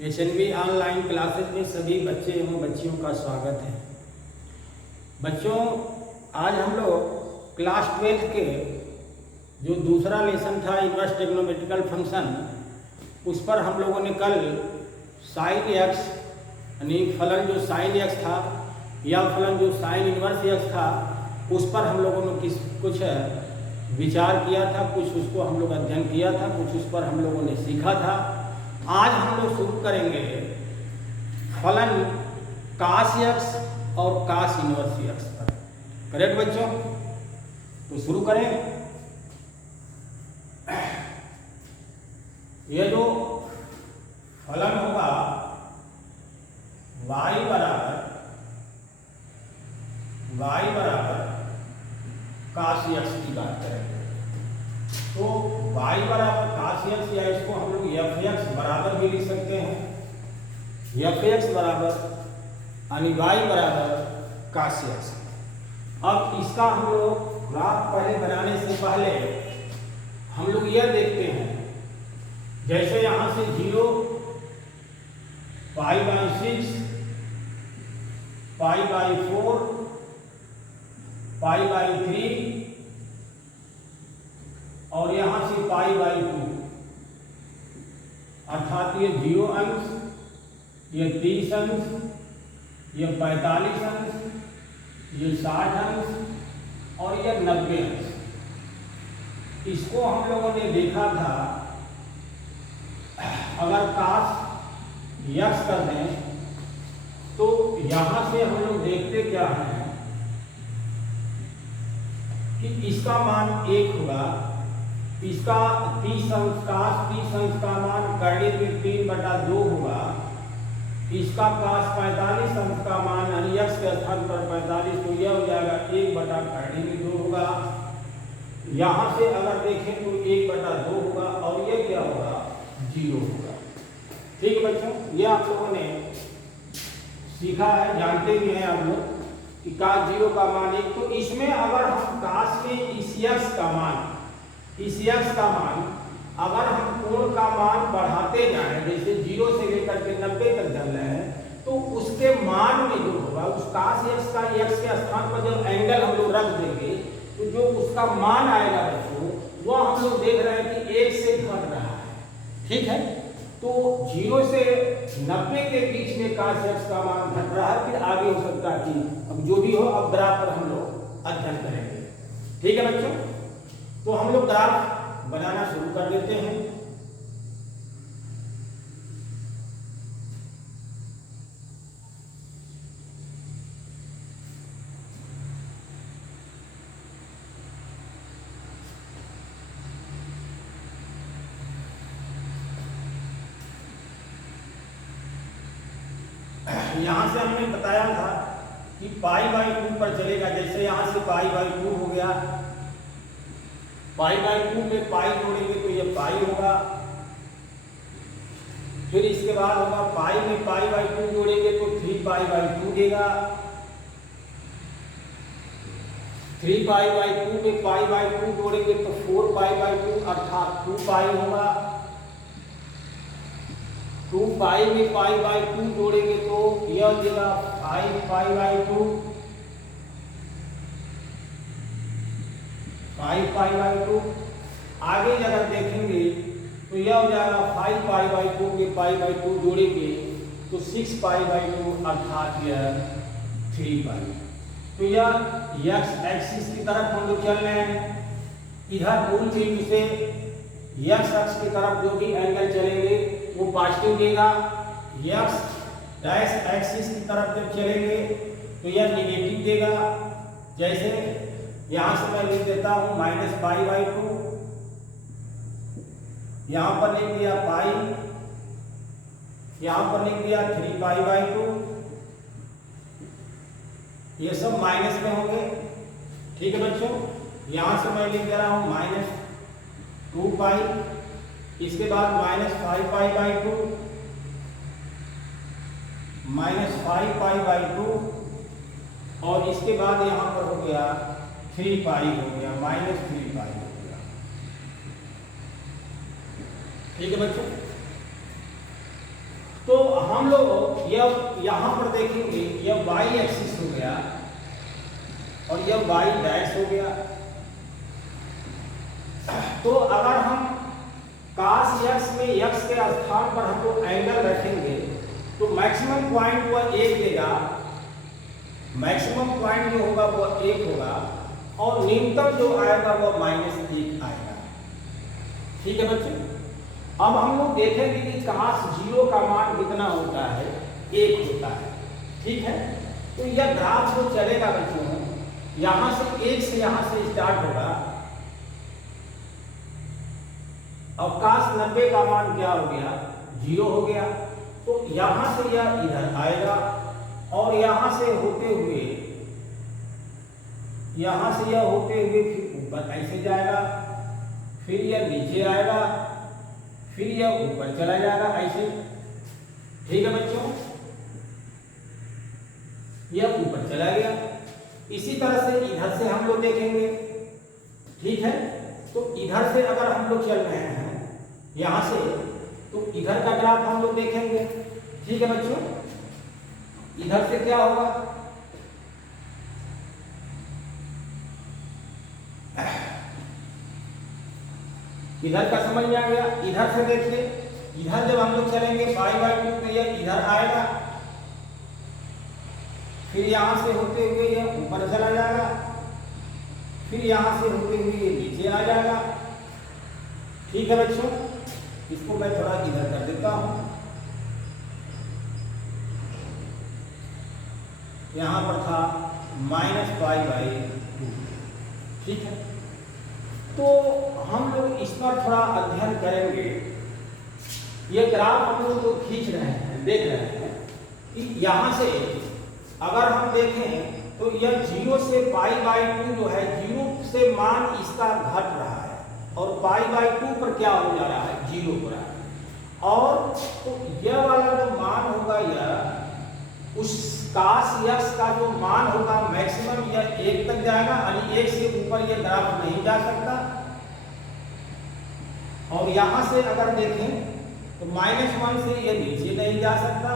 एचएनवी online classes में सभी बच्चे एवं बच्चियों का स्वागत है। बच्चों, आज हम लोग क्लास 12 के जो दूसरा लेसन था इनवर्स ट्रिग्नोमेट्रिकल फंक्शन, उस पर हम लोगों ने कल साइन एक्स यानी फलन जो साइन एक्स था या फलन जो साइन इनवर्स एक्स था, उस पर हम लोगों ने कुछ विचार किया था, कुछ उसको हम लोग अध्ययन किया था, कुछ उस पर हम लोगों ने सीखा था। आज हम लोग शुरू करेंगे फलन कास एक्स और कास इनवर्स एक्स पर। करेक्ट बच्चों? तो शुरू करें। ये जो फलन होगा y बराबर कास एक्स की बात करेंगे। तो y बराबर कास एक्स, या इसको हम लोग एफ एक्स बराबर भी लिख सकते हैं। एफ एक्स बराबर यानी y बराबर कास एक्स। अब इसका हम लोग ग्राफ पहले बनाने से पहले हम लोग यह देखते हैं, जैसे यहां से 0 π/6 π/4 π/3 और यहां से π/2, अर्थात ये 0 अंश, ये 30 अंश, ये 45 अंश, ये 60 अंश और ये 90 अंश। इसको हम लोगों ने देखा था, अगर कास यक्स कर दें तो यहां से हम लोग देखते क्या है कि इसका मान 1 होगा, इसका 30 अंश कास 30 अंश का मान करने में 3/2 होगा, इसका कास 45 अंश का मान यानी एक्स के स्थान पर 45, तो यह हो जाएगा 1/2 होगा। यहां से अगर देखें तो 1/2 होगा और यह क्या होगा, 0 होगा। ठीक है बच्चों, ये आप लोगों ने सीखा है, जानते भी हैं आप लोग कि कास 0 का मान 1। तो इसमें अगर हम कास में इस एक्स का मान अगर हम कोण का मान बढ़ाते जाएं, जैसे 0 से लेकर के 90 तक चल रहे हैं, तो उसके मान में जो होगा उस कास एक्स का एक्स के स्थान पर जब एंगल हम लोग रख देंगे तो जो उसका मान आएगा बच्चों, वो हम लोग देख रहे हैं कि 1 से घट रहा है। ठीक है, तो 0 से 90 के बीच में कास एक्स का मान घट रहा है। फिर आगे हो सकता है कि अब जो भी हो, अब ग्राफ पर हम लोग अध्ययन करेंगे। ठीक है बच्चों, तो हम लोग ग्राफ बनाना शुरू कर देते हैं। यहां से हमने बताया था कि π/2 पर चलेगा। जैसे यहां से π/2 हो गया, π/2 में पाई जोड़ेंगे तो ये पाई होगा। फिर इसके बाद होगा पाई में π/2 जोड़ेंगे तो 3π/2 देगा। 3π/2 में π/2 जोड़ेंगे तो 4π/2 अर्थात 2π होगा। 2π में π/2 जोड़ेंगे तो यह देगा 5π/2। 5π/2 आगे अगर देखेंगे तो यह हो जाएगा 5π/2 में π/2 जोड़ेंगे तो 6π/2 अर्थात यह 3π। तो यह एक्स एक्सिस की तरफ हम लोग चल रहे हैं। इधर मूल बिंदु से एक्स अक्ष की तरफ जो भी एंगल चलेंगे वो पॉजिटिव देगा। एक्स डैश एक्सिस की तरफ जब चलेंगे तो यह निगेटिव देगा। जैसे यहां से मैं लिख देता हूं -π/2, यहां पर लिख दिया पाई, यहां पर लिख दिया 3π/2, ये सब माइनस में होंगे। ठीक है बच्चों, यहां से मैं लिख दे रहा हूं -2π, इसके बाद -5π/2, -5π/2 और इसके बाद यहां पर हो गया 3π हो गया, -3π हो गया। ठीक है बच्चों, तो हम लोग यह यहाँ पर देखेंगे, यह y एक्सिस हो गया और यह y डैश हो गया। तो अगर हम cos x में x के स्थान पर हम लोग एंगल रखेंगे तो मैक्सिमम पॉइंट वह 1 देगा, मैक्सिमम पॉइंट जो होगा वह 1 होगा और न्यूनतम जो आएगा वह -1 आएगा। ठीक है बच्चों, अब हम लोग देखेंगे कि cos 0 का मान कितना होता है, 1 होता है। ठीक है, तो यह ग्राफ जो चलेगा बच्चों, यहाँ से 1 से यहाँ से स्टार्ट होगा। अब cos 90 का मान क्या हो गया, 0 हो गया। तो यहाँ से यह इधर आएगा और यहाँ से होते हुए, यहाँ से यह होते हुए फिर ऊपर ऐसे जाएगा, फिर यह नीचे आएगा, फिर यह ऊपर चला जाएगा ऐसे। ठीक है बच्चों, यह ऊपर चला गया। इसी तरह से इधर से हम लोग देखेंगे। ठीक है, तो इधर से अगर हम लोग चल रहे हैं यहां से, तो इधर का ग्राफ हम लोग देखेंगे। ठीक है बच्चों, इधर से क्या होगा, इधर का समझ में आ गया। इधर से देखिए, इधर जब हम लोग चलेंगे π/2 तो यह इधर आएगा, फिर यहां से होते हुए यह ऊपर चला जाएगा, फिर यहां से होते हुए ये नीचे आ जाएगा। ठीक है बच्चों, इसको मैं थोड़ा इधर कर देता हूं। यहां पर था -π/2। ठीक है, तो हम लोग इस पर थोड़ा अध्ययन करेंगे। ये ग्राफ हम लोग तो खींच रहे हैं, देख रहे हैं कि यहाँ से अगर हम देखें तो यह 0 से π/2 जो है, 0 से मान इसका घट रहा है और π/2 पर क्या हो जा रहा है, 0 हो रहा है। और तो यह वाला जो मान होगा, यह उस cos x का जो मान होगा मैक्सिमम यह 1 तक जाएगा, यानी 1 से ऊपर यह ग्राफ नहीं जा सकता। और यहां से अगर देखें तो -1 से यह नीचे नहीं जा सकता।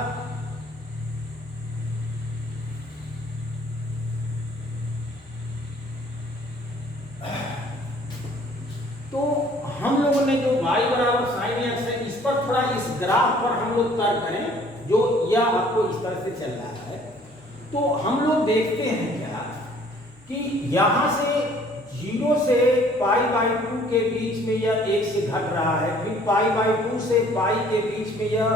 तो हम लोगों ने जो y बराबर sin x है, इस पर थोड़ा, इस ग्राफ पर हम लोग तर्क करें, जो यह आपको इस तरह से चल रहा है। तो हम लोग देखते हैं क्या कि यहाँ से 0 से π/2 के बीच में यह 1 से घट रहा है, फिर π/2 से π के बीच में यह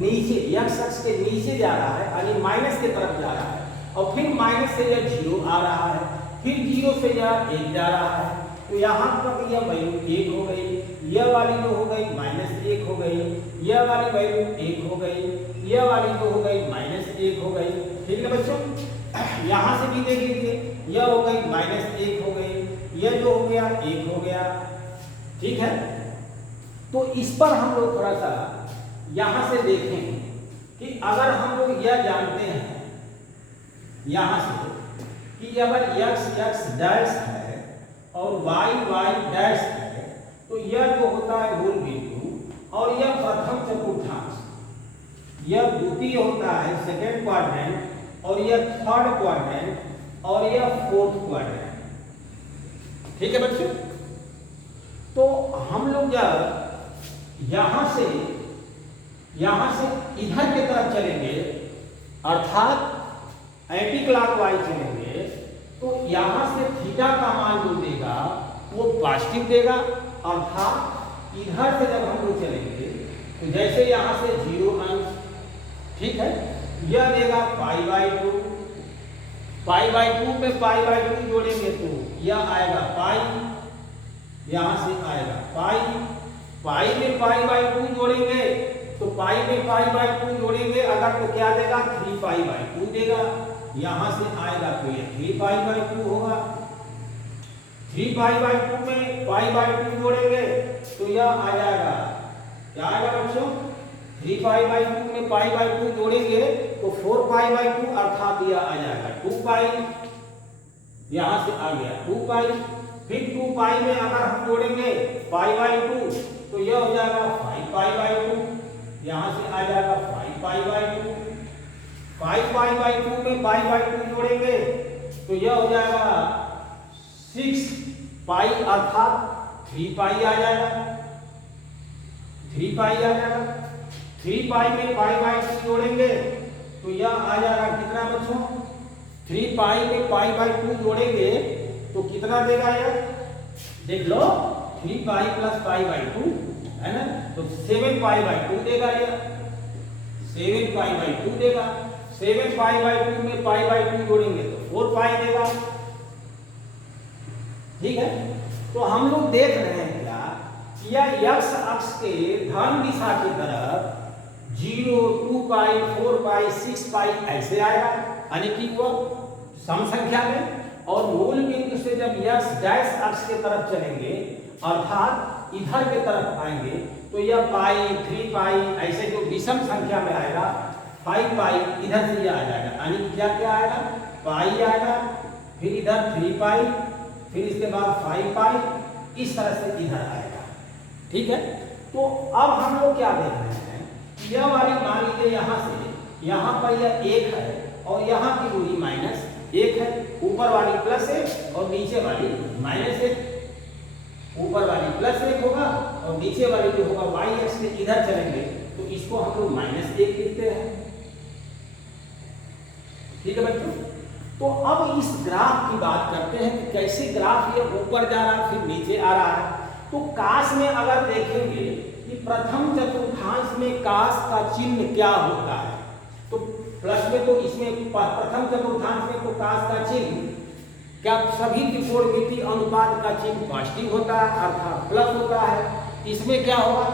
नीचे, x अक्ष के नीचे जा रहा है, यानी माइनस की तरफ जा रहा है, और फिर माइनस से यह 0 आ रहा है, फिर 0 से यह 1 जा रहा है। तो यहाँ पर यह वैल्यू 1 हो गई, यह वाली जो हो गई -1 हो गई, यह वाली वैल्यू 1 हो गई, यह वाली जो हो गई -1 हो गई। ठीक है बच्चों, यहाँ से भी देख लीजिए, यह हो गई -1 हो गई, यह जो हो गया 1 हो गया। ठीक है, तो इस पर हम लोग थोड़ा सा यहाँ से देखें कि अगर हम लोग यह जानते हैं यहाँ से कि अगर x डैश है और y डैश है, तो यह जो होता है मूल बिंदु, और यह प्रथम चतुर्थांश, यह द्वितीय होता है सेकेंड क्वाड्रेंट, और यह थर्ड क्वाड्रेंट, और यह फोर्थ क्वाड्रेंट। ठीक है बच्चों, तो हम लोग जब यहां से इधर की तरफ चलेंगे, अर्थात एंटी क्लॉकवाइज चलेंगे, तो यहां से थीटा का मान जो देगा वो पॉजिटिव देगा। अर्थात इधर से जब हम लोग चलेंगे तो जैसे यहां से 0 अंश, ठीक है, यह देगा π/2, π/2 में π/2 जोड़ेंगे तो यह आएगा पाई, यहां से आएगा पाई में π/2 जोड़ेंगे तो पाई में π/2 जोड़ेंगे अगर, तो क्या देगा, 3π/2 देगा। यहां से आएगा तो यह 3π/2 होगा, 3π/2 में π/2 जोड़ेंगे तो यह आ जाएगा, क्या आएगा बच्चों, 3π/2 में π/2 जोड़ेंगे तो 4π/2, अर्थात यह आ जाएगा 2π, यहां से आ गया 2π, फिर 2π में अगर हम जोड़ेंगे π/2 तो यह हो जाएगा 5π/2, यहां से आ जाएगा 5 3π/2, 5π/2 में π/2 जोड़ेंगे तो यह हो जाएगा 6π अर्थात 3π आ जाएगा, 3π आ जाएगा। 3π में π/2 जोड़ेंगे तो यह आ जाएगा कितना बच्चों, 3π में π/2 जोड़ेंगे तो कितना देगा यह, देख लो 3π + π/2 है ना, तो 7π/2 देगा यह, 7π/2 देगा। 7π/2 में π/2 जोड़ेंगे तो 4π देगा। ठीक है, तो हम लोग देख रहे हैं क्या कि यह x अक्ष के धन दिशा की तरफ 0, 2π, 4π, 6π ऐसे आएगा, यानी कि वो सम संख्या में, और मूल बिंदु से जब x डैश अक्ष की तरफ चलेंगे अर्थात इधर के तरफ आएंगे तो यह π, 3π ऐसे जो विषम संख्या में आएगा, 5π इधर से यह आ जाएगा, यानी क्या क्या आएगा, π आएगा, फिर इधर 3π, फिर इसके बाद 5π, इस तरह से इधर आएगा। ठीक है, तो अब हम लोग क्या देख रहे हैं, यह वाली मान लीजिए यहाँ से यहाँ पर यह 1 है और यहाँ की दूरी -1 है, ऊपर वाली +1 और नीचे वाली -1, ऊपर वाली +1 होगा और नीचे वाली जो होगा y अक्ष से इधर चलेंगे तो इसको हम लोग -1 लिखते हैं। ठीक है बच्चों, तो अब इस ग्राफ की बात करते हैं कि कैसे ग्राफ ये ऊपर जा रहा है फिर नीचे आ रहा है। तो काश में अगर देखेंगे कि प्रथम चतुर्थांश में काश का चिन्ह क्या होता है, तो प्लस में तो इसमें प्रथम चतुर्थांश में तो काश का चिन्ह क्या सभी त्रिकोणमितीय अनुपात का चिन्ह पॉजिटिव होता है अर्थात प्लस होता है। इसमें क्या होगा,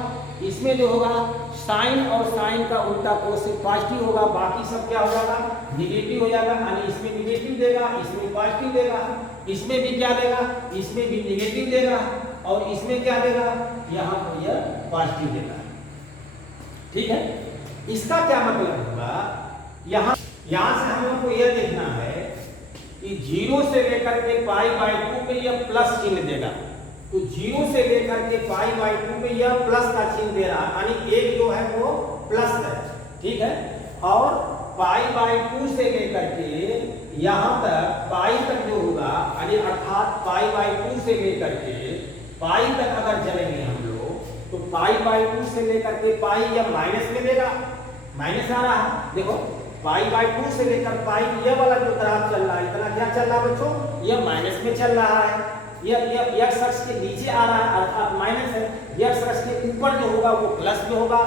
इसमें जो होगा साइन और साइन का उल्टा कोसेक पॉजिटिव होगा, बाकी सब क्या हो जाएगा, निगेटिव हो जाएगा, यानी इसमें निगेटिव देगा, इसमें पॉजिटिव देगा, इसमें भी क्या देगा, इसमें भी निगेटिव देगा, और इसमें क्या देगा, यहाँ पर यह पॉजिटिव देगा। ठीक है, इसका क्या मतलब होगा, यहाँ से हम लोग को यह देखना है कि 0 से लेकर के π/2 में यह प्लस चिन्ह देगा, तो 0 से लेकर के π/2 में यह प्लस का चिन्ह दे रहा है, यानी एक जो है वो प्लस है। ठीक है, और π/2 से लेकर के यहाँ तक पाई तक जो होगा, यानी अर्थात π/2 से लेकर के पाई तक अगर चलेंगे हम लोग तो π/2 से लेकर के पाई या माइनस में देगा, माइनस आ रहा है, देखो π/2 से लेकर पाई, यह वाला जो ग्राफ चल रहा है इतना क्या चल रहा है बच्चों, यह माइनस में चल रहा है, यह x अक्ष के नीचे आ रहा है अर्थात माइनस है, यह x अक्ष के ऊपर जो होगा वो प्लस में होगा।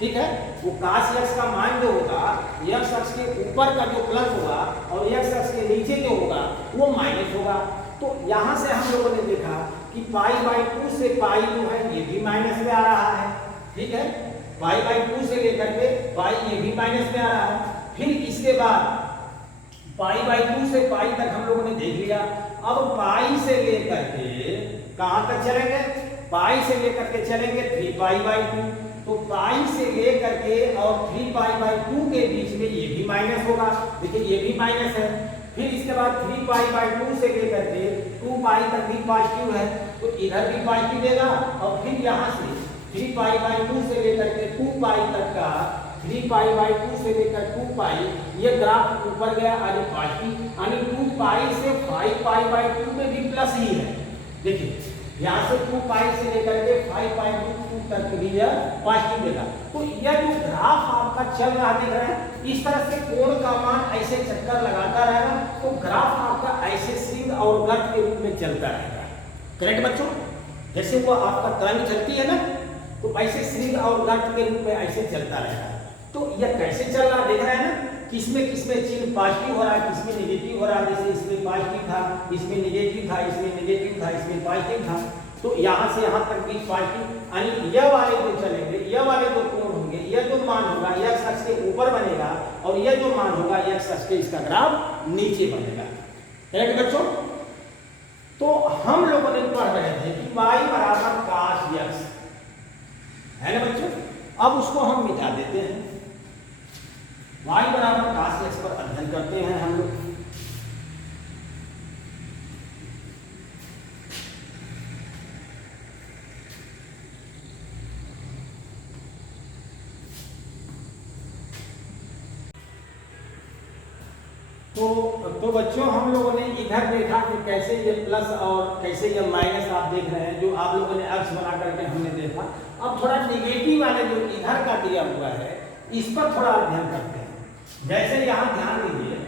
ठीक है, वो काश x का मान जो होगा x अक्ष के ऊपर का जो प्लस होगा और x अक्ष के नीचे जो होगा वो माइनस होगा। तो यहाँ से हम लोगों ने देखा कि π/2 से पाई जो है ये भी माइनस में आ रहा है। ठीक है, π/2 से लेकर के पाई ये भी माइनस में आ रहा है। फिर इसके बाद π/2 से पाई तक हम लोगों ने देख लिया। अब पाई से लेकर के कहां तक चलेंगे, पाई से लेकर के चलेंगे 3π/2, तो पाई से लेकर के और 3π/2 के बीच में ये भी माइनस होगा, देखिए ये भी माइनस है। फिर इसके बाद 3π/2 से लेकर के 2π तक भी पॉजिटिव है, तो इधर भी पॉजिटिव देगा, और फिर यहाँ से 3π/2 से लेकर के 2π तक का 3π/2 से लेकर 2π ये ग्राफ ऊपर गया, यानी पॉजिटिव, यानी 2π से 5π/2 में भी प्लस ही है। देखिए यहाँ से 2π से लेकर के 5π/2 तक भी यह पॉजिटिव देगा। तो यह जो ग्राफ आपका चल रहा दिख रहा है, इस तरह से कोण का मान ऐसे चक्कर लगाता रहेगा, तो ग्राफ आपका ऐसे सिंह और गर्त के रूप में चलता रहेगा। करेक्ट बच्चों, जैसे वो आपका तरंग चलती है ना, तो ऐसे सिंह और गर्त के रूप में ऐसे चलता रहेगा। तो यह कैसे चल रहा देख रहे हैं ना, किसमें चिन्ह पॉजिटिव हो रहा है, किसमें नेगेटिव हो रहा है। जैसे इसमें पॉजिटिव था, इसमें नेगेटिव था, इसमें नेगेटिव था, इसमें पॉजिटिव था, तो यहाँ से यहाँ तक भी पॉजिटिव, यानी यह वाले जो चलेंगे, यह वाले जो कोण होंगे, यह जो मान होगा x अक्ष के ऊपर बनेगा, और यह जो मान होगा x अक्ष के इसका ग्राफ नीचे बनेगा। करेक्ट बच्चों, तो हम लोगों ने पढ़ रहे थे कि y बराबर cos x है ना बच्चों। अब उसको हम मिटा देते हैं, y बराबर cos x पर अध्ययन करते हैं हम लोग। तो बच्चों हम लोगों ने इधर देखा कि कैसे ये प्लस और कैसे ये माइनस आप देख रहे हैं, जो आप लोगों ने अक्ष बना करके हमने देखा। अब थोड़ा निगेटिव वाले जो इधर का दिया हुआ है इस पर थोड़ा अध्ययन करते हैं। जैसे यहाँ ध्यान दीजिए,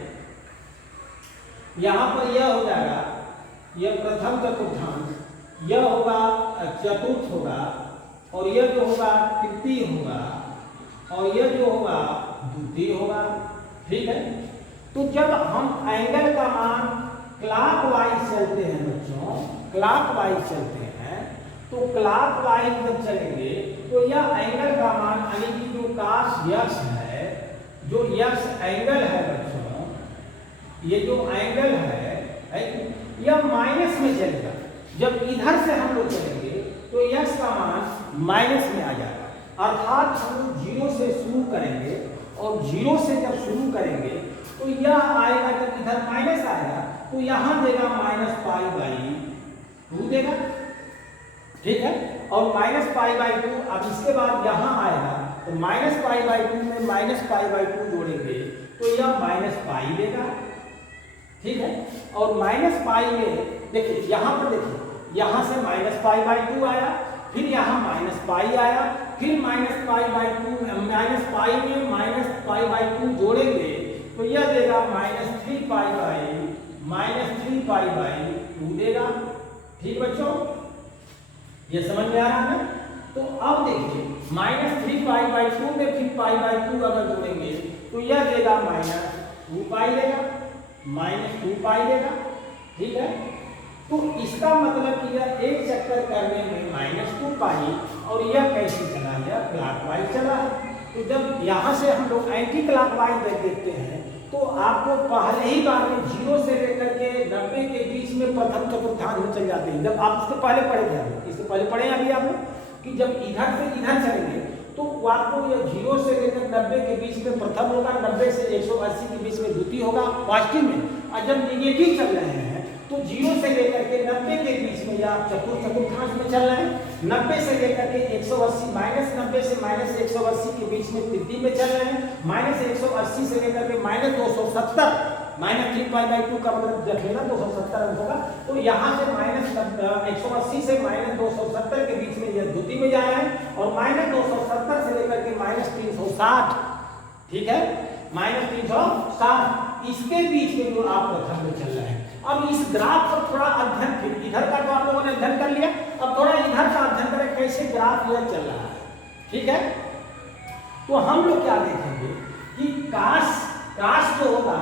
यहाँ पर यह हो जाएगा, यह प्रथम चतुर्थांश, यह होगा चतुर्थ होगा, और यह जो होगा तृतीय होगा, और यह जो होगा द्वितीय होगा। ठीक है, तो जब हम एंगल का मान क्लॉकवाइज चलते हैं बच्चों, क्लॉकवाइज चलते हैं, तो क्लॉकवाइज जब चलेंगे तो यह एंगल का मान यानी कि जो काश यक्स है, जो यक्स एंगल है बच्चों, ये जो एंगल है यह माइनस में चलेगा। जब इधर से हम लोग चलेंगे तो यक्स का मान माइनस में आ जाएगा, अर्थात हम लोग जीरो से शुरू करेंगे, और जीरो से जब शुरू करेंगे तो यह आएगा, जब इधर माइनस आएगा तो यहां देगा माइनस पाई बाई 2 देगा। ठीक है, और माइनस पाई बाई 2, अब इसके बाद यहां आएगा तो माइनस पाई बाई 2 में माइनस पाई बाई 2 जोड़ेंगे तो यह माइनस पाई देगा। ठीक है, और माइनस पाई में देखिए, यहां पर देखिए, यहां से माइनस पाई बाई 2 आया, फिर यहाँ माइनस पाई आया, फिर minus pi by 2, minus pi में माइनस पाई बाई 2 जोड़ेंगे तो यह देगा माइनस 3 पाई बाई 2 देगा। ठीक बच्चों, ये समझ में आ रहा है? तो अब देखिए, माइनस 3 पाई बाई 2 में फिर पाई बाई 2 अगर जोड़ेंगे तो यह देगा माइनस 2 पाई देगा, माइनस 2 पाई देगा। ठीक है, तो इसका मतलब कि यह एक चक्कर करने में माइनस 2 पाई, और यह कैसे चला गया, क्लॉकवाइज चला है। तो जब यहाँ से हम लोग एंटी क्लॉकवाइज देखते हैं तो आपको पहले ही बार में 0 से लेकर के 90 के बीच में प्रथम चतुर्थांश में चल जाते हैं। जब आप इससे पहले पढ़े थे, इससे पहले पढ़े अभी आप कि जब इधर से इधर चलेंगे तो आपको यह 0 से लेकर 90 के बीच में प्रथम होगा, 90 से 180 के बीच में द्वितीय होगा पॉजिटिव में, और जब निगेटिव चल रहे हैं तो 0 से लेकर के 90 के बीच में या चतुर्थांश में चल रहे हैं, 90 से लेकर के 180, माइनस 90 से माइनस 180 के बीच में तृतीय में चल रहे हैं, माइनस 180 से लेकर के माइनस 270, माइनस 3 पाई बाई 2 का मतलब रख लेना 270 होगा। तो यहाँ से माइनस 180 से माइनस 270 के बीच में यह द्वितीय में जा रहा है, और माइनस 270 से लेकर के माइनस 360, ठीक है, माइनस 360, इसके बीच में जो आप प्रथम में चल रहे हैं। अब इस ग्राफ पर थोड़ा अध्ययन, फिर इधर का तो आप लोगों ने अध्ययन कर लिया, अब थोड़ा इधर का अध्ययन करें कैसे ग्राफ यह चल रहा है। ठीक है, तो हम लोग क्या देखेंगे कि काश जो होगा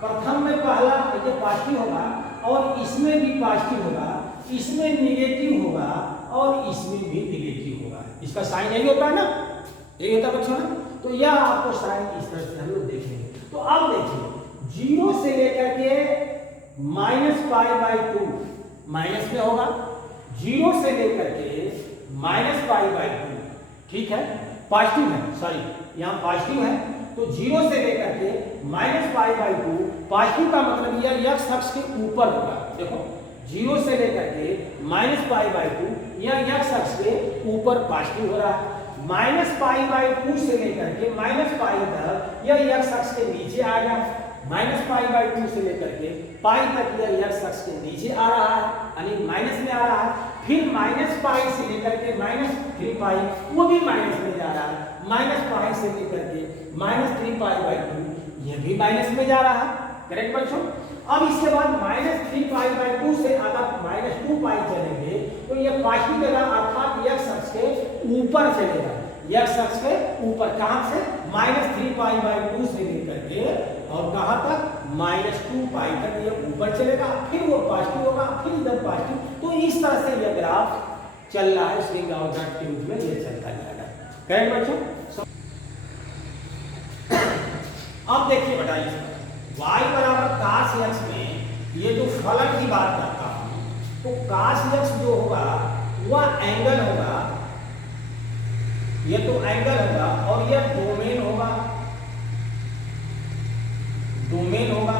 प्रथम में पहला ये पॉजिटिव होगा, और इसमें भी पॉजिटिव होगा, इसमें निगेटिव होगा, और इसमें भी निगेटिव होगा। इसका साइन यही होता है ना, यही होता है बच्चों ना। तो यह आपको साइन इस तरह से हम लोग देखेंगे। तो अब देखिए, 0 से लेकर के माइनस पाई बाई 2 माइनस में होगा, 0 से लेकर के माइनस पाई बाई 2, ठीक है, पॉजिटिव है, सॉरी यहाँ पॉजिटिव है, तो 0 से लेकर के माइनस पाई बाई 2, पॉजिटिव का मतलब यह यक्स अक्ष के ऊपर होगा। देखो, 0 से लेकर के माइनस पाई बाई 2, यह यक्स अक्ष के ऊपर पॉजिटिव हो रहा है। माइनस पाई बाई 2 से लेकर के माइनस पाई तक यह यक्स अक्ष के नीचे आ गया, माइनस पाई बाई 2 से लेकर के पाई तक यह यक्स अक्ष के नीचे आ रहा है, यानी माइनस में आ रहा है। फिर माइनस पाई से लेकर के माइनस 3 पाई, वो भी माइनस में जा रहा है। माइनस पाई से लेकर के माइनस 3 पाई बाई 2, यह भी माइनस में जा रहा है। करेक्ट बच्चों? अब इसके बाद माइनस 3 पाई बाई 2 से अगर माइनस 2 पाई चलेंगे तो यह पॉजिटिव देगा, अर्थात यक्स अक्ष के ऊपर चलेगा। यक्स अक्ष के ऊपर, कहां से? माइनस 3 पाई बाई 2 से लेकर के और कहां तक? माइनस 2 पाई तक यह ऊपर चलेगा, फिर वो पॉजिटिव होगा, फिर इधर पॉजिटिव। तो इस तरह से यह ग्राफ चल रहा है, स्विंग आउट दैट ट्यूब में यह चलता जाएगा। करेक्ट बच्चों? अब देखिए बेटा, y बराबर काश यक्स में ये जो फलन की बात करता हूं, तो काश यक्स जो होगा वह एंगल होगा, ये तो एंगल होगा, और यह डोमेन होगा, डोमेन होगा।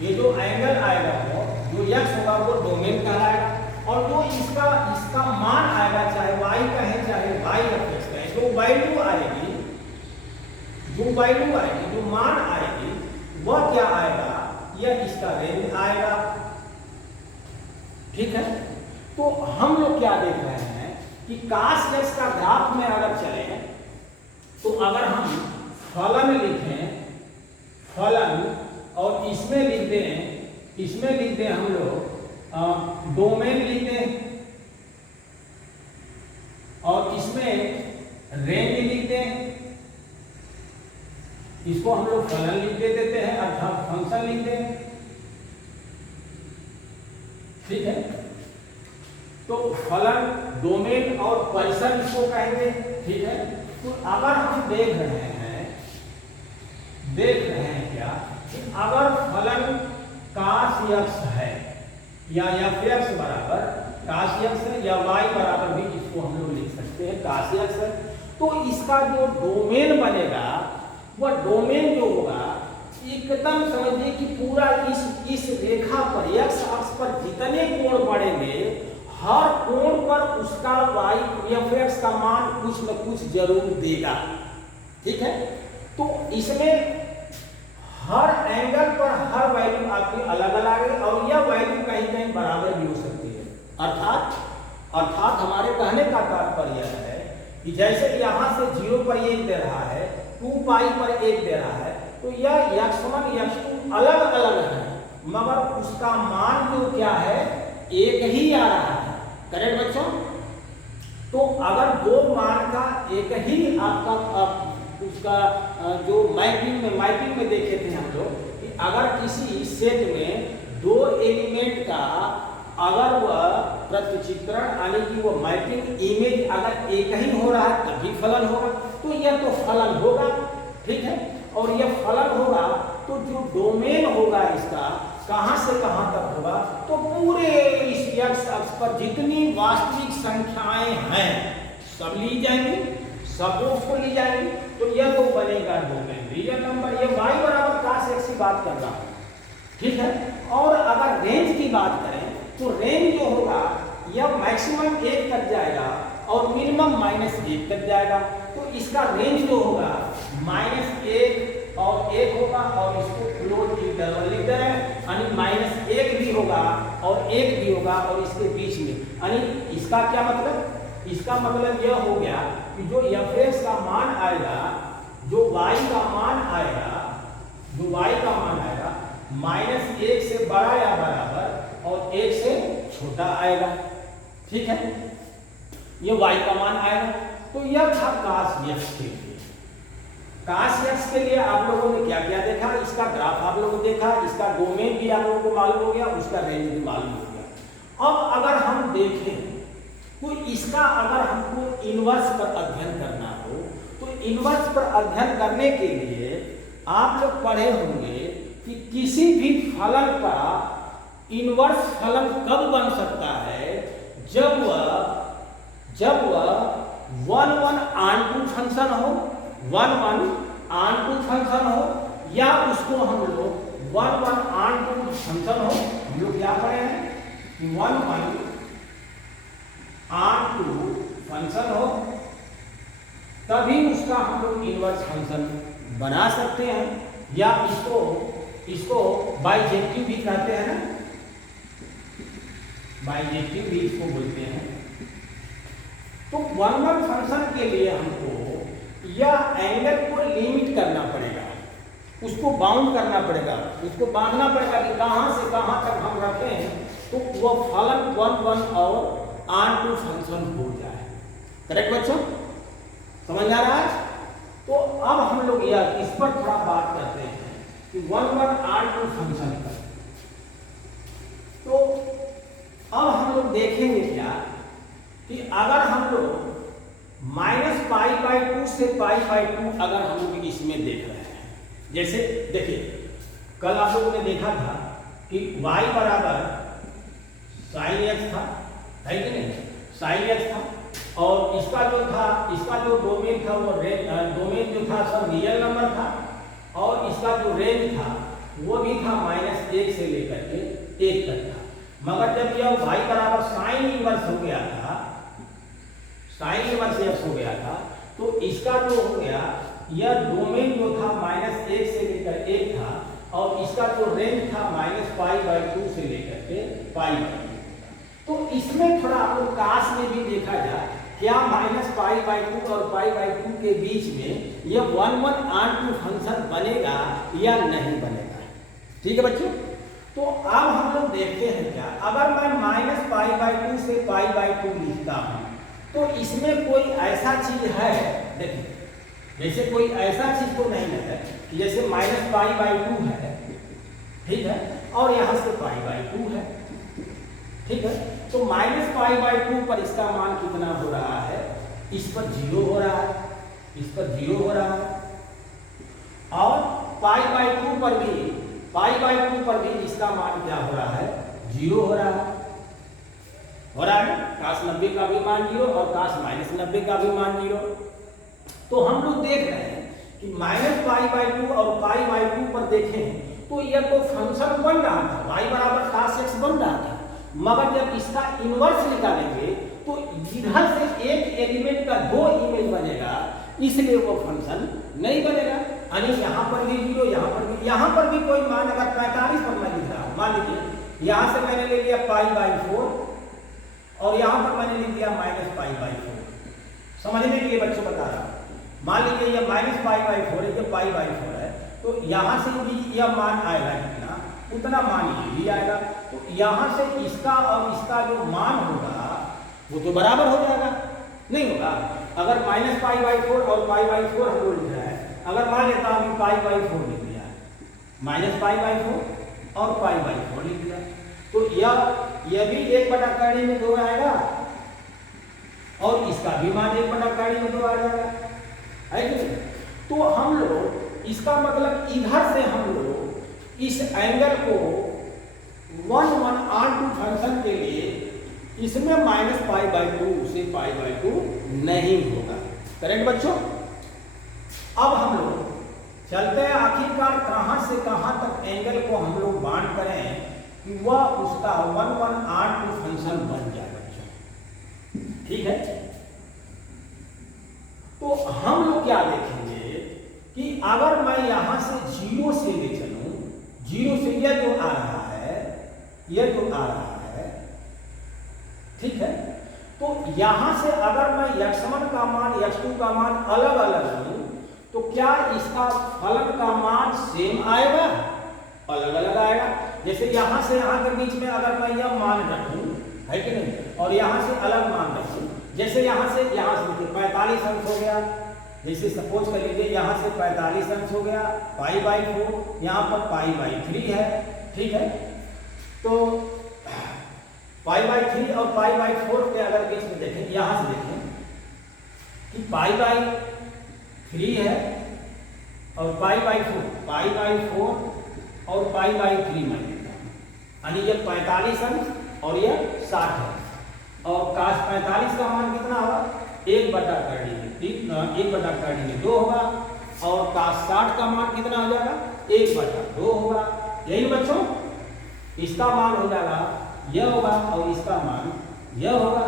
ये जो एंगल आएगा वो जो यक्स होगा वो डोमेन कहलाएगा, और जो इसका मान आएगा, चाहे y कहें चाहे y ऑफ x कहें, जो वैल्यू आएगी, जो मान आएगी वह क्या आएगा, यह इसका रेंज आएगा। ठीक है, तो हम लोग क्या देख रहे हैं कि cos x का ग्राफ में अगर चले तो अगर हम फलन लिखें, फलन, और इसमें लिख दें हम लोग डोमेन लिख दें, और इसमें रेंज लिख दें, इसको हम लोग फलन लिख देते हैं अर्थात फंक्शन लिख दें। ठीक है, तो फलन, डोमेन और पर्सन इसको कहेंगे। ठीक है, तो अगर हम देख रहे हैं क्या कि अगर फलन cos x है या f(x) बराबर cos x है या y बराबर भी इसको हम लोग लिख सकते हैं cos x है, तो इसका जो डोमेन बनेगा वह डोमेन जो होगा एकदम समझिए कि पूरा इस रेखा पर x अक्ष पर जितने कोण पड़ेंगे हर कोण पर उसका y f(x) का मान कुछ न कुछ जरूर देगा। ठीक है, तो इसमें हर एंगल पर हर वैल्यू आपकी अलग अलग है और यह वैल्यू कहीं कहीं बराबर भी हो सकती है। अर्थात हमारे कहने का तात्पर्य है कि जैसे यहाँ से 0 पर 1 दे रहा है, 2 पाई पर 1 दे रहा है, तो यह x1 x2 अलग अलग है मगर उसका मान जो क्या है एक ही आ रहा है। करेक्ट बच्चों? तो अगर दो मान का एक ही आपका उसका जो मैपिंग में देखे थे हम लोग कि अगर किसी सेट में दो एलिमेंट का अगर वह प्रतिचित्रण यानी कि वो मैपिंग इमेज अगर एक ही हो रहा है तभी फलन होगा, तो यह तो फलन होगा। ठीक है, और यह फलन होगा तो जो डोमेन होगा इसका कहां से कहां तक होगा, तो पूरे इस x अक्ष पर जितनी वास्तविक संख्याएं हैं सब ली जाएंगी, सब उसको ली जाएंगी, तो यह तो बनेगा डोमेन रियल नंबर। ये y बराबर cos x की बात कर रहा हूं। ठीक है, और अगर रेंज की बात करें तो रेंज जो होगा यह मैक्सिमम 1 तक जाएगा और मिनिमम -1 तक जाएगा, तो इसका रेंज जो होगा -1 और 1 होगा और इसको क्लोज इंटरवल लिख दे रहे हैं, यानी -1 भी होगा और 1 भी होगा और इसके बीच में, यानी इसका क्या मतलब, इसका मतलब यह हो गया कि जो f(x) का मान आएगा, जो y का मान आएगा, -1 से बड़ा या बराबर और 1 से छोटा आएगा। ठीक है, ये y का मान आएगा। तो यह था cos x के लिए। cos x के लिए आप लोगों ने क्या क्या देखा, इसका ग्राफ आप लोगों ने देखा, इसका डोमेन भी आप लोगों को मालूम हो गया, उसका रेंज भी मालूम हो गया। अब अगर हम देखें तो इसका अगर हमको इनवर्स पर अध्ययन करना हो तो इनवर्स पर अध्ययन करने के लिए आप लोग पढ़े होंगे कि किसी भी फलन का इनवर्स फलन कब बन सकता है, जब वह 1 onto फंक्शन हो, 1 onto फंक्शन हो, या उसको हम लोग 1 onto फंक्शन हो। हम लोग क्या पढ़े हैं कि 1 onto फंक्शन हो, तभी उसका हम लोग इनवर्स फंक्शन बना सकते हैं, या इसको बाइजेक्टिव भी कहते हैं ना, बाइजेक्टिव भी इसको बोलते हैं। तो 1 फंक्शन के लिए हमको यह एंगल को लिमिट करना पड़ेगा, उसको बाउंड करना पड़ेगा, उसको बांधना पड़ेगा कि कहां से कहां तक हम रखें तो वह फलन 1 और onto फंक्शन हो जाए। करेक्ट बच्चों? समझ आ रहा है? तो अब हम लोग यह इस पर थोड़ा बात करते हैं कि 1 onto फंक्शन पर। तो अब हम लोग देखेंगे क्या कि अगर हम लोग -π/2 से π/2 अगर हम लोग इसमें देख रहे हैं, जैसे देखिए कल आप लोगों ने देखा था कि y बराबर sin x था, है कि नहीं, sin x था, और इसका जो डोमेन था वो डोमेन जो था सब रियल नंबर था, और इसका जो रेंज था वो भी था -1 से लेकर के 1 तक था। मगर जब यह y बराबर sin इनवर्स हो गया था, sin इनवर्स x हो गया था, तो इसका जो हो गया यह डोमेन जो था -1 से लेकर 1 था, और इसका जो रेंज था -π/2 से लेकर के π/2। तो इसमें थोड़ा आपको काश में भी देखा जाए क्या -π/2 और π/2 के बीच में ये 1/2 फंक्शन बनेगा या नहीं बनेगा। ठीक है बच्चों, तो अब हम लोग देखते हैं क्या, अगर मैं -π/2 से π/2 लिखता हूं तो इसमें कोई ऐसा चीज है, देखिए जैसे कोई ऐसा चीज तो नहीं है कि जैसे -π/2 है, ठीक है, और यहां से π/2 है, ठीक है, तो -π/2 पर इसका मान कितना हो रहा है, इस पर 0 हो रहा है, इस पर 0 हो रहा है, और π/2 पर भी इसका मान क्या हो रहा है, 0 हो रहा है, cos 90 का भी मान 0 और cos -90 का भी मान 0। तो हम लोग देख रहे हैं कि -π/2 और π/2 पर देखें तो यह तो फंक्शन बन रहा था, y बराबर cos x बन रहा था, मगर जब इसका इनवर्स निकालेंगे तो इधर से एक एलिमेंट का 2 इमेज बनेगा, इसलिए वो फंक्शन नहीं बनेगा। यानी यहाँ पर भी 0, यहाँ पर भी कोई मान अगर 45 पर मैं लिख रहा हूँ, मान लीजिए यहाँ से मैंने ले लिया π/4 और यहाँ पर मैंने लिख दिया -π/4, समझने के लिए बच्चों बता रहा हूँ। मान लीजिए ये -π/4 है, ये π/4 है, तो यहाँ से भी यह मान आएगा कितना, उतना मान ये भी आएगा, तो यहाँ से इसका और इसका जो मान होगा वो तो बराबर हो जाएगा, नहीं होगा। अगर -π/4 और π/4 हम लोग लिख रहे हैं, अगर मान लेता हूँ π/4 लिख दिया, -π/4 और π/4 लिख दिया, तो यह भी 1/2 में 2 आएगा और इसका भी मान 1/2 में 2 आ जाएगा, है कि नहीं। तो हम लोग इसका मतलब इधर से हम लोग इस एंगल को 1/2 फंक्शन के लिए इसमें -π/2 से π/2 नहीं होगा, करेक्ट बच्चों। अब हम लोग चलते हैं आखिरकार कहां से कहां तक एंगल को हम लोग बांट करें कि वह उसका 1/2 फंक्शन बन जाए बच्चों, ठीक है। तो हम लोग क्या देखेंगे कि अगर मैं यहां से 0 से ले चलूं, 0 से यह जो आ रहा है, यह जो आ रहा है, ठीक है, तो यहां से अगर मैं x1 का मान x2 का मान अलग अलग लूं तो क्या इसका फलन का मान सेम आएगा, अलग अलग आएगा। जैसे यहां से यहां के बीच में अगर मैं यह मान रखूं, है कि नहीं, और यहां से अलग मान रखूं, जैसे यहां से 45 अंश हो गया, जैसे सपोज कर लीजिए यहाँ से 45 अंश हो गया, π/4, यहाँ पर π/3 है, ठीक है। तो π/3 और π/4 के अगर बीच में देखें, यहाँ से देखें कि π/3 है और π/4 और π/3 में यानी ये 45 अंश और ये 60 है, और cos 45 का मान कितना होगा, 1/2 में 2 होगा, और cos 60 का मान कितना हो जाएगा, 1/2 होगा, यही बच्चों। इसका मान हो जाएगा यह होगा और इसका मान यह होगा।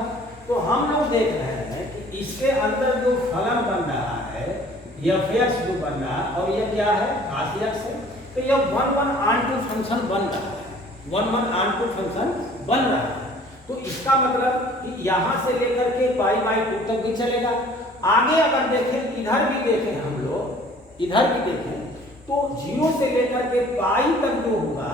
तो हम लोग देख रहे हैं कि इसके अंदर जो फलन बन रहा है, यह f जो बन रहा है, और यह क्या है, cos x है, तो यह 1/2 फंक्शन बन रहा है, 1/2 फंक्शन बन रहा है। तो इसका मतलब कि यहां से लेकर के π/2 तक भी चलेगा। आगे अगर देखें, इधर भी देखें, हम लोग इधर भी देखें तो 0 से लेकर के π तक जो होगा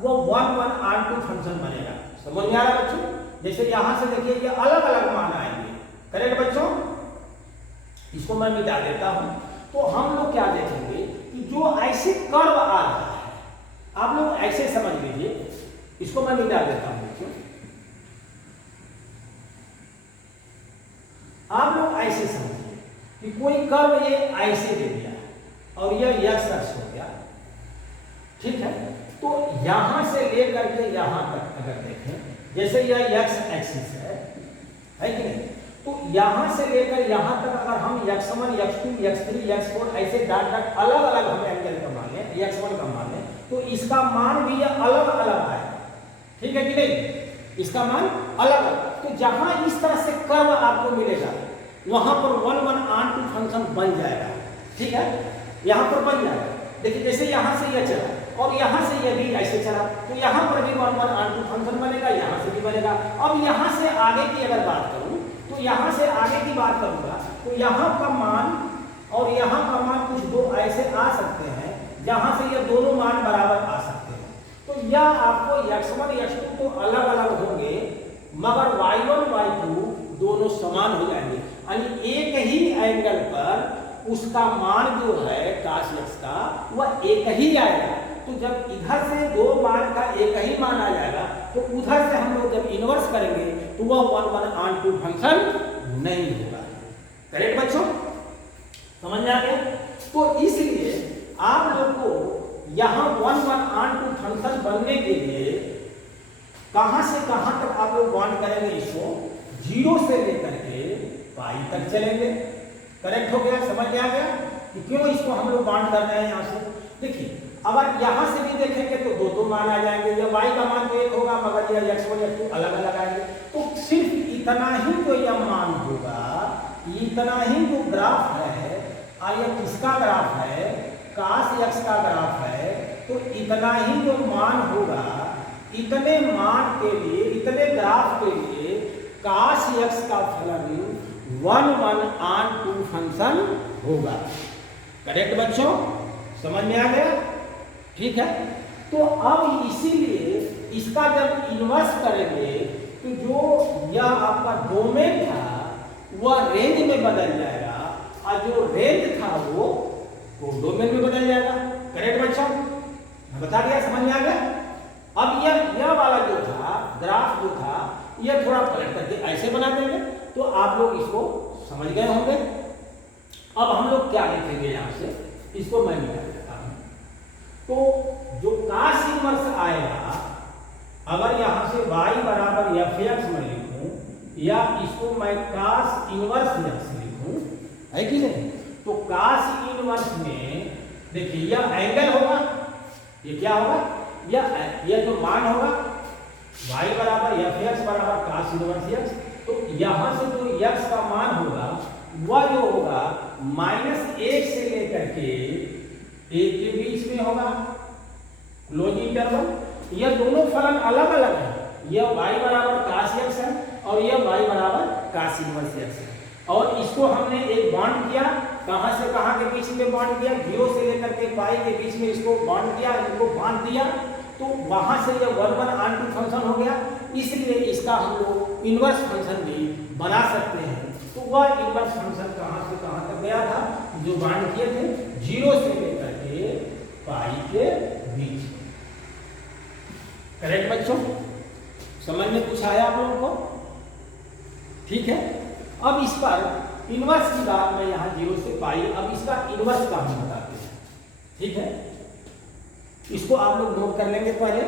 वो 1/2 फंक्शन बनेगा। समझ में आ रहा बच्चों। जैसे यहां से देखिए ये अलग अलग मान आएंगे, करेक्ट बच्चों। इसको मैं मिटा देता हूं। तो हम लोग क्या देखेंगे कि जो ऐसे कर्व आ रहा है, आप लोग ऐसे समझ लीजिए, इसको मैं मिटा देता हूं बच्चों। आप लोग ऐसे समझिए कि कोई कर्व ये ऐसे दे दिया और यह x अक्ष हो गया, ठीक है। तो यहां से लेकर के यहां तक अगर देखें, जैसे यह x एक्सिस है कि नहीं, तो यहां से लेकर यहां तक अगर हम x1, x2, x3, x4 ऐसे डाट डाट अलग अलग हम एंगल का मान लें, x1 का मान लें, तो इसका मान भी यह अलग अलग आएगा, ठीक है कि नहीं, इसका मान अलग अलग। तो जहां इस तरह से कर्व आपको मिलेगा वहां पर 1/2 फंक्शन बन जाएगा, ठीक है, यहां पर बन जाएगा। देखिए जैसे यहां से यह चला और यहाँ से ये भी ऐसे चला, तो यहाँ पर भी 1 1 ऑन टू फंक्शन बनेगा, यहाँ से भी बनेगा। अब यहाँ से आगे की अगर बात करूँ, तो यहाँ से आगे की बात करूँगा तो यहाँ का मान और यहाँ का मान कुछ दो ऐसे आ सकते हैं जहाँ से ये दोनों मान बराबर आ सकते हैं। तो यह आपको x1 x2 तो अलग अलग होंगे, मगर y1 y2 दोनों समान हो जाएंगे, यानी एक ही एंगल पर उसका मान जो है cos x का वह एक ही आएगा। तो जब इधर से दो मान का एक ही मान आ जाएगा, तो उधर से हम लोग जब इन्वर्स करेंगे तो वह 1 1 ऑन टू फंक्शन नहीं होगा। करेक्ट बच्चों, समझ में आ गया? तो इसलिए आप लोग को यहाँ 1 1 ऑन टू फंक्शन बनने के लिए कहां से कहां तक आप लोग बॉन्ड करेंगे, इसको 0 से लेकर के पाई तक चलेंगे। करेक्ट हो गया? समझ में आ गया कि क्यों इसको हम लोग बॉन्ड कर रहे हैं यहाँ से? देखिए, अगर यहाँ से भी देखेंगे तो दो मान आ जाएंगे, या y का मान तो एक होगा मगर यह x1 x2 अलग अलग आएंगे। तो सिर्फ इतना ही जो यह मान होगा, इतना ही जो ग्राफ है, यह किसका ग्राफ है? cos x का ग्राफ है। तो इतना ही जो मान होगा, इतने मान के लिए, इतने ग्राफ के लिए cos x का फलन 1 1 ऑन टू फंक्शन होगा। करेक्ट बच्चों, समझ में आ गया? ठीक है। तो अब इसीलिए इसका जब इन्वर्स करेंगे तो जो यह आपका डोमेन था वह रेंज में बदल जाएगा, और जो रेंज था वो डोमेन में बदल जाएगा। करेक्ट बच्चों, मैं बता दिया, समझ में आ गया? अब यह वाला जो था ग्राफ जो था, यह थोड़ा पलट करके ऐसे बना देंगे तो आप लोग इसको समझ गए होंगे। अब हम लोग क्या लिखेंगे यहाँ से, इसको मैं निकाल देता हूं। तो जो cos इनवर्स आएगा, अगर यहाँ से y बराबर fx में लिखूं, या इसको मैं cos इनवर्स x लिखूं, है कि नहीं? तो cos इनवर्स में देखिए यह एंगल होगा, ये क्या होगा, यह जो मान होगा y बराबर fx बराबर cos इनवर्स x। तो यहाँ से जो x का मान होगा वह जो होगा -1 से लेकर के 1 के बीच में होगा, क्लोज इंटरवल। यह दोनों फलन अलग अलग है, यह y बराबर cos x है और यह y बराबर cos इनवर्स x है। और इसको हमने एक बॉन्ड किया, कहां से कहां के बीच में बॉन्ड किया, 0 से लेकर के पाई के बीच में इसको बॉन्ड किया, इनको बांध दिया, तो वहां से यह 1 1 ऑन टू फंक्शन हो गया। इसलिए इसका हम लोग इनवर्स फंक्शन भी बना सकते हैं। तो वह इनवर्स फंक्शन कहां से कहां तक गया था, जो बांड किए थे 0 से लेकर के पाई के बीच। करेक्ट बच्चों, समझ में कुछ आया आप लोगों को? ठीक है। अब इस पर इनवर्स की बात में यहाँ 0 से पाई, अब इसका इनवर्स का हम बताते हैं। ठीक है, इसको आप लोग नोट कर लेंगे पहले।